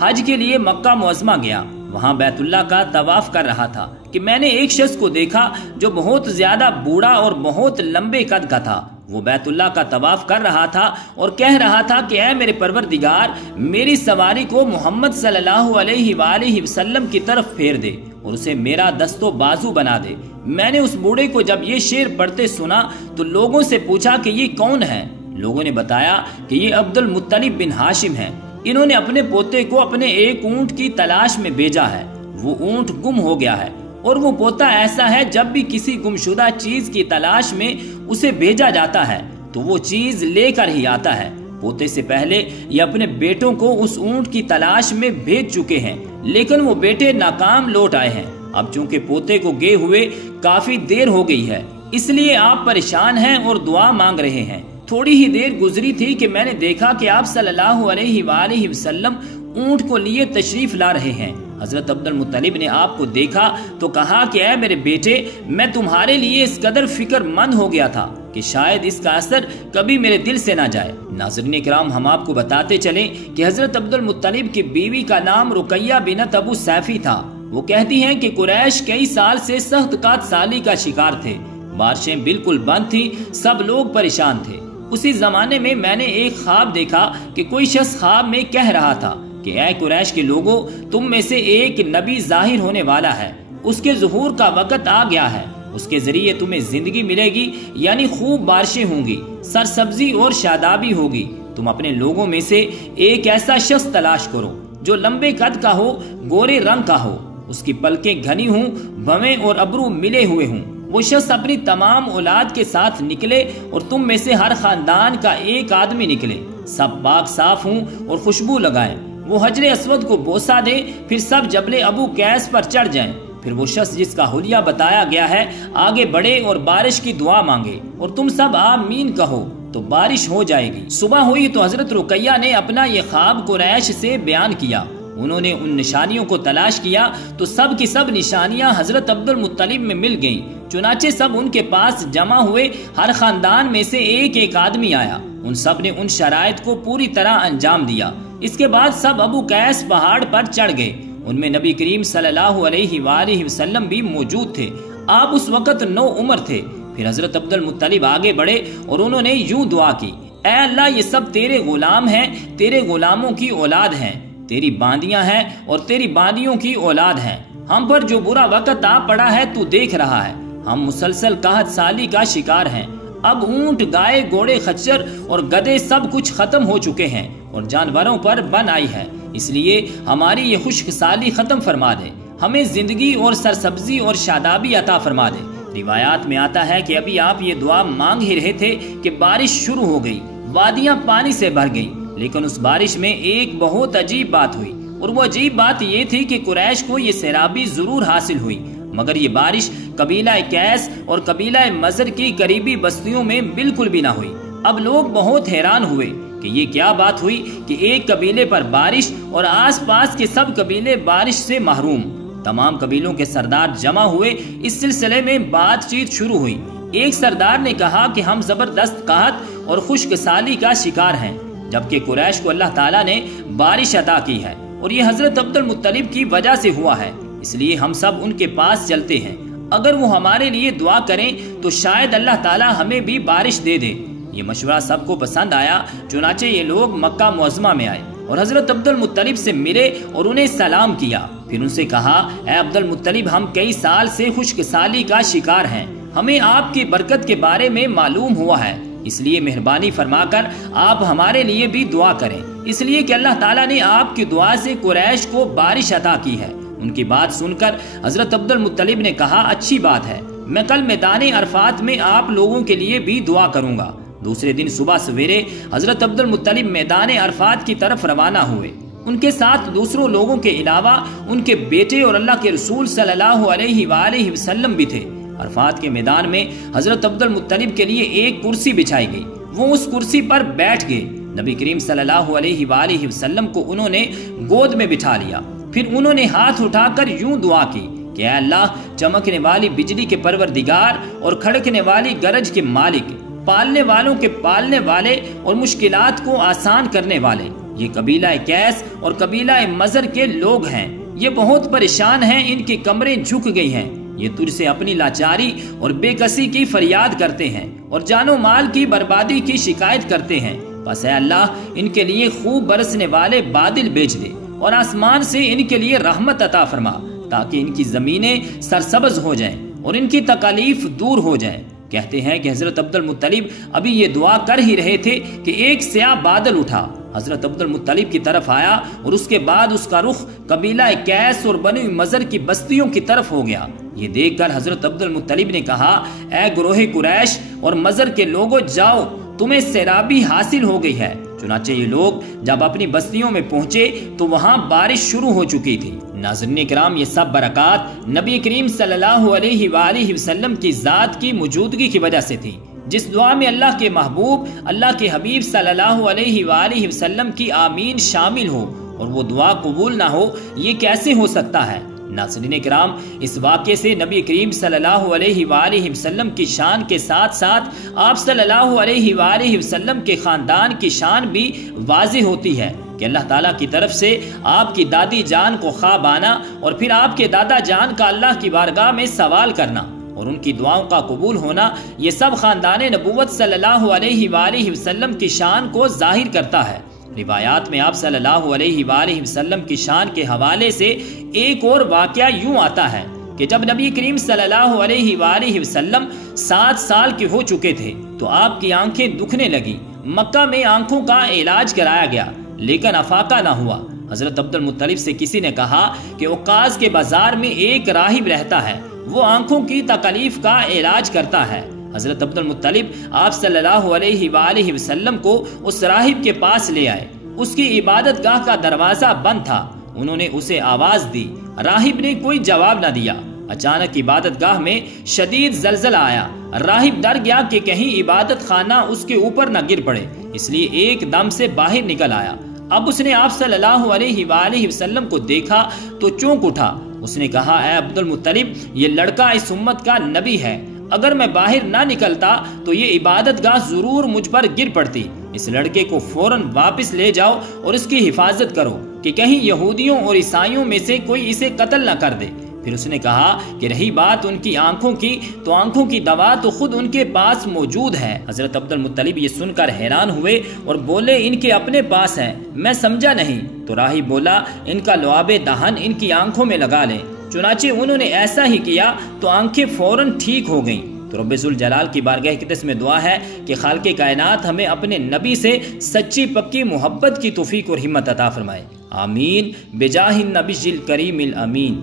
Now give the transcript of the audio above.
حج کے لیے مکہ معظمہ گیا، وہاں بیت اللہ کا طواف کر رہا تھا کہ میں نے ایک شخص کو دیکھا جو بہت زیادہ بوڑھا اور بہت لمبے قد کا تھا۔ وہ بیت اللہ کا طواف کر رہا تھا اور کہہ رہا تھا کہ اے میرے پروردگار، میری سواری کو محمد صلی اللہ علیہ وآلہ وسلم کی طرف پھیر دے اور اسے میرا دست و بازو بنا دے۔ میں نے اس بوڑھے کو جب یہ شعر پڑھتے سنا تو لوگوں سے پوچھا کہ یہ کون ہے؟ لوگوں نے بتایا کہ یہ عبد المطلب بن ہاشم ہے، انہوں نے اپنے پوتے کو اپنے ایک اونٹ کی تلاش میں بھیجا ہے، وہ اونٹ گم ہو گیا ہے، اور وہ پوتا ایسا ہے جب بھی کسی گمشدہ چیز کی تلاش میں اسے بھیجا جاتا ہے تو وہ چیز لے کر ہی آتا ہے۔ پوتے سے پہلے یہ اپنے بیٹوں کو اس اونٹ کی تلاش میں بھیج چکے ہیں، لیکن وہ بیٹے ناکام لوٹ آئے ہیں۔ اب چونکہ پوتے کو گئے ہوئے کافی دیر ہو گئی ہے، اس لیے آپ پریشان ہیں اور دعا مانگ رہے ہیں۔ تھوڑی ہی دیر گزری تھی کہ میں نے دیکھا کہ آپ صلی اللہ علیہ وآلہ وسلم اونٹ کو لیے تشریف لا رہے ہیں۔ حضرت عبد المطلب نے آپ کو دیکھا تو کہا کہ اے میرے بیٹے، میں تمہارے لیے اس قدر فکر مند ہو گیا تھا کہ شاید اس کا اثر کبھی میرے دل سے نہ جائے۔ ناظرین کرام، ہم آپ کو بتاتے چلیں کہ حضرت عبد المطلب کی بیوی کا نام رقیہ بنت ابو سیفی تھا۔ وہ کہتی ہیں کہ قریش کئی سال سے سخت قحط سالی کا شکار تھے، بارشیں بالکل بند تھی، سب لوگ پریشان تھے۔ اسی زمانے میں میں نے ایک خواب دیکھا کہ کوئی شخص خواب میں کہہ رہا تھا کہ اے قریش کے لوگوں، تم میں سے ایک نبی ظاہر ہونے والا ہے، اس کے ظہور کا وقت آ گیا ہے، اس کے ذریعے تمہیں زندگی ملے گی، یعنی خوب بارشیں ہوں گی، سرسبزی اور شادابی ہوگی۔ تم اپنے لوگوں میں سے ایک ایسا شخص تلاش کرو جو لمبے قد کا ہو، گورے رنگ کا ہو، اس کی پلکیں گھنی ہوں، بھویں اور ابرو ملے ہوئے ہوں۔ وہ شخص اپنی تمام اولاد کے ساتھ نکلے اور تم میں سے ہر خاندان کا ایک آدمی نکلے، سب پاک صاف ہوں اور خوشبو لگائیں۔ وہ حجر اسود کو بوسہ دے، پھر سب جبل ابو قیس پر چڑھ جائیں۔ پھر وہ شخص جس کا حلیہ بتایا گیا ہے آگے بڑھے اور بارش کی دعا مانگے، اور تم سب آمین کہو تو بارش ہو جائے گی۔ صبح ہوئی تو حضرت رقیہ نے اپنا یہ خواب قریش سے بیان کیا۔ انہوں نے ان نشانیوں کو تلاش کیا تو سب کی سب نشانیاں حضرت عبد المطلب میں مل گئیں۔ چنانچہ سب ان کے پاس جمع ہوئے، ہر خاندان میں سے ایک ایک آدمی آیا، ان سب نے ان شرائط کو پوری طرح انجام دیا۔ اس کے بعد سب ابو قیس پہاڑ پر چڑھ گئے، ان میں نبی کریم صلی اللہ علیہ وآلہ وسلم بھی موجود تھے۔ آپ اس وقت 9 عمر تھے۔ پھر حضرت عبد المطلب آگے بڑھے اور انہوں نے یوں دعا کی، اے اللہ، یہ سب تیرے غلام ہیں، تیرے غلاموں کی اولاد ہیں، تیری باندیاں ہیں اور تیری باندیوں کی اولاد ہیں۔ ہم پر جو برا وقت آ پڑا ہے تو دیکھ رہا ہے، ہم مسلسل قحط سالی کا شکار ہیں۔ اب اونٹ، گائے، گھوڑے، خچر اور گدھے سب کچھ ختم ہو چکے ہیں اور جانوروں پر بن آئی ہے، اس لیے ہماری یہ خشک سالی ختم فرما دے، ہمیں زندگی اور سرسبزی اور شادابی عطا فرما دے۔ روایات میں آتا ہے کہ ابھی آپ یہ دعا مانگ ہی رہے تھے کہ بارش شروع ہو گئی، وادیاں پانی سے بھر گئیں، لیکن اس بارش میں ایک بہت عجیب بات ہوئی، اور وہ عجیب بات یہ تھی کہ قریش کو یہ سیرابی ضرور حاصل ہوئی، مگر یہ بارش قبیلہ قیس اور قبیلہ مضر کی قریبی بستیوں میں بالکل بھی نہ ہوئی۔ اب لوگ بہت حیران ہوئے کہ یہ کیا بات ہوئی کہ ایک قبیلے پر بارش اور آس پاس کے سب قبیلے بارش سے محروم۔ تمام قبیلوں کے سردار جمع ہوئے، اس سلسلے میں بات چیت شروع ہوئی۔ ایک سردار نے کہا کہ ہم زبردست قحط اور خشک سالی کا شکار ہیں، جبکہ قریش کو اللہ تعالیٰ نے بارش عطا کی ہے اور یہ حضرت عبد المطلب کی وجہ سے ہوا ہے، اس لیے ہم سب ان کے پاس چلتے ہیں، اگر وہ ہمارے لیے دعا کریں تو شاید اللہ تعالیٰ ہمیں بھی بارش دے دے۔ یہ مشورہ سب کو پسند آیا، چنانچہ یہ لوگ مکہ معظمہ میں آئے اور حضرت عبد المطلب سے ملے اور انہیں سلام کیا۔ پھر ان سے کہا، اے عبد المطلب، ہم کئی سال سے خشک سالی کا شکار ہیں، ہمیں آپ کی برکت کے بارے میں معلوم ہوا ہے، اس لیے مہربانی فرما کر آپ ہمارے لیے بھی دعا کریں، اس لیے کہ اللہ تعالیٰ نے آپ کی دعا سے قریش کو بارش عطا کی ہے۔ ان کی بات سن کر حضرت عبد المطلب نے کہا، اچھی بات ہے، میں کل میدان عرفات میں آپ لوگوں کے لیے بھی دعا کروں گا۔ دوسرے دن صبح سویرے حضرت عبد المطلب میدان عرفات کی طرف روانہ ہوئے، ان کے ساتھ دوسروں لوگوں کے علاوہ ان کے بیٹے اور اللہ کے رسول صلی اللہ علیہ وآلہ وسلم بھی تھے۔ عرفات کے میدان میں حضرت عبد المطلب کے لیے ایک کرسی بچھائی گئی، وہ اس کرسی پر بیٹھ گئے۔ نبی کریم صلی اللہ علیہ وآلہ وسلم کو انہوں نے گود میں بٹھا لیا، پھر انہوں نے ہاتھ اٹھا کر یوں دعا کی کہ اے اللہ، چمکنے والی بجلی کے پروردگار اور کھڑکنے والی گرج کے مالک، پالنے والوں کے پالنے والے اور مشکلات کو آسان کرنے والے۔ یہ قبیلہ کیس اور قبیلہ مزر کے لوگ ہیں، یہ بہت پریشان ہیں، ان کی کمریں جھک گئی ہیں، یہ تجھ سے اپنی لاچاری اور بے کسی کی فریاد کرتے ہیں اور جان و مال کی بربادی کی شکایت کرتے ہیں۔ بس اے اللہ ان کے لیے خوب برسنے والے بادل بھیج دے اور آسمان سے ان کے لیے رحمت عطا فرما، تاکہ ان کی زمینیں سرسبز ہو جائیں اور ان کی تکالیف دور ہو جائیں۔ کہتے ہیں کہ حضرت عبد المطلب ابھی یہ دعا کر ہی رہے تھے کہ ایک سیاہ بادل اٹھا، حضرت عبد المطلب کی طرف آیا اور اس کے بعد اس کا رخ قبیلہ کیس اور بنو مزر کی بستیوں کی طرف ہو گیا۔ یہ دیکھ کر حضرت عبد المطلب نے کہا، اے گروہ قریش اور مزر کے لوگوں، جاؤ، تمہیں سیرابی حاصل ہو گئی ہے۔ چنانچہ یہ لوگ جب اپنی بستیوں میں پہنچے تو وہاں بارش شروع ہو چکی تھی۔ ناظرین کرام، یہ سب برکات نبی کریم صلی اللہ علیہ وآلہ وسلم کی ذات کی موجودگی کی وجہ سے تھی۔ جس دعا میں اللہ کے محبوب، اللہ کے حبیب صلی اللہ علیہ وآلہ وسلم کی آمین شامل ہو اور وہ دعا قبول نہ ہو، یہ کیسے ہو سکتا ہے؟ ناظرین کرام، اس واقعے سے نبی کریم صلی اللہ علیہ وآلہ وسلم کی شان کے ساتھ ساتھ آپ صلی اللہ علیہ وآلہ وسلم کے خاندان کی شان بھی واضح ہوتی ہے کہ اللہ تعالیٰ کی طرف سے آپ کی دادی جان کو خواب آنا اور پھر آپ کے دادا جان کا اللہ کی بارگاہ میں سوال کرنا اور ان کی دعاؤں کا قبول ہونا، یہ سب خاندان نبوت صلی اللہ علیہ وآلہ وسلم کی شان کو ظاہر کرتا ہے۔ روایات میں آپ صلی اللہ علیہ وآلہ وسلم کی شان کے حوالے سے ایک اور واقعہ یوں آتا ہے کہ جب نبی کریم صلی اللہ علیہ وآلہ وسلم 7 سال کے ہو چکے تھے تو آپ کی آنکھیں دکھنے لگی۔ مکہ میں آنکھوں کا علاج کرایا گیا لیکن افاقہ نہ ہوا۔ حضرت عبد المطلب سے کسی نے کہا کہ اوقاز کے بازار میں ایک راہب رہتا ہے، وہ آنکھوں کی تکلیف کا علاج کرتا ہے۔ حضرت عبد المطلب آپ صلی اللہ علیہ وآلہ وسلم کو اس راہب کے پاس لے آئے۔ اس کی عبادت گاہ کا دروازہ بند تھا۔ انہوں نے اسے آواز دی، راہب نے کوئی جواب نہ دیا۔ اچانک عبادت گاہ میں شدید زلزلہ آیا۔ راہب ڈر گیا کہ کہیں عبادت خانہ اس کے اوپر نہ گر پڑے، اس لیے ایک دم سے باہر نکل آیا۔ اب اس نے آپ صلی اللہ علیہ وآلہ وسلم کو دیکھا تو چونک اٹھا۔ اس نے کہا، اے عبد المطلب، یہ لڑکا اس امت کا نبی ہے، اگر میں باہر نہ نکلتا تو یہ عبادت گاہ ضرور مجھ پر گر پڑتی۔ اس لڑکے کو فوراً واپس لے جاؤ اور اس کی حفاظت کرو کہ کہیں یہودیوں اور عیسائیوں میں سے کوئی اسے قتل نہ کر دے۔ پھر اس نے کہا کہ رہی بات ان کی آنکھوں کی، تو آنکھوں کی دوا تو خود ان کے پاس موجود ہے۔ حضرت عبد المطلب یہ سن کر حیران ہوئے اور بولے، ان کے اپنے پاس ہے؟ میں سمجھا نہیں۔ تو راہی بولا، ان کا لعاب دہن ان کی آنکھوں میں لگا لیں۔ چنانچہ انہوں نے ایسا ہی کیا تو آنکھیں فوراً ٹھیک ہو گئیں۔ تو رب ذوالجلال کی بارگاہ اقدس میں دعا ہے کہ خالق کائنات ہمیں اپنے نبی سے سچی پکی محبت کی توفیق اور ہمت عطا فرمائے۔ آمین بجاہ النبی الکریم الامین۔